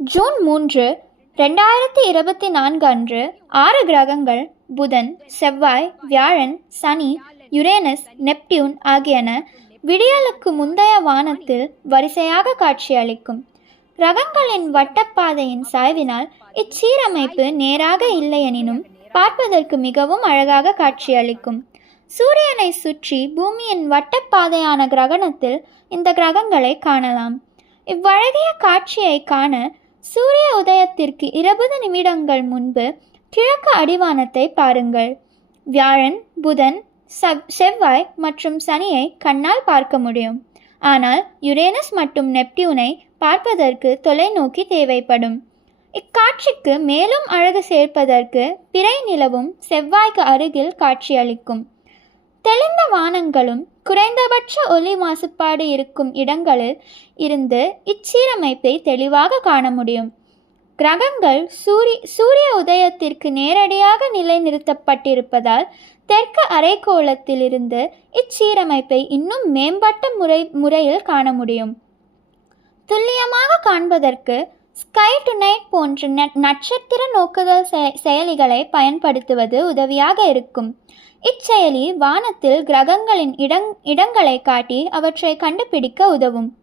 June மூன்று ரெண்டாயிரத்தி இருபத்தி நான்கு அன்று ஆறு கிரகங்கள் புதன் செவ்வாய் வியாழன் சனி யுரேனஸ் நெப்டியூன் ஆகியன விடியலுக்கு முந்தைய வானத்தில் வரிசையாக காட்சியளிக்கும். கிரகங்களின் வட்டப்பாதையின் சாய்வினால் இச்சீரமைப்பு நேராக இல்லையெனினும் பார்ப்பதற்கு மிகவும் அழகாக காட்சியளிக்கும். சூரியனை சுற்றி பூமியின் வட்டப்பாதையான கிரகணத்தில் இந்த கிரகங்களை காணலாம். இவ்வழகிய காட்சியை காண சூரிய உதயத்திற்கு இருபது நிமிடங்கள் முன்பு கிழக்கு அடிவானத்தை பாருங்கள். வியாழன் புதன் செவ்- செவ்வாய் மற்றும் சனியை கண்ணால் பார்க்க முடியும். ஆனால் யுரேனஸ் மற்றும் நெப்டியூனை பார்ப்பதற்கு தொலைநோக்கி தேவைப்படும். இக்காட்சிக்கு மேலும் அழகு சேர்ப்பதற்கு பிறை நிலவும் செவ்வாய்க்கு அருகில் காட்சியளிக்கும். தெளிந்த வானங்களும் குறைந்தபட்ச ஒலி மாசுபாடு இருக்கும் இடங்களில் இருந்து இச்சீரமைப்பை தெளிவாக காண முடியும். கிரகங்கள் சூரிய சூரிய உதயத்திற்கு நேரடியாக நிலைநிறுத்தப்பட்டிருப்பதால் தெற்கு அரைக்கோளத்திலிருந்து இச்சீரமைப்பை இன்னும் மேம்பட்ட முறை முறையில் காண முடியும். துல்லியமாக காண்பதற்கு ஸ்கை டுனைட் போன்ற நட்சத்திர நோக்குதல் செ- செயலிகளை பயன்படுத்துவது உதவியாக இருக்கும். இச்செயலி வானத்தில் கிரகங்களின் இடங் இடங்களை காட்டி அவற்றை கண்டுபிடிக்க உதவும்.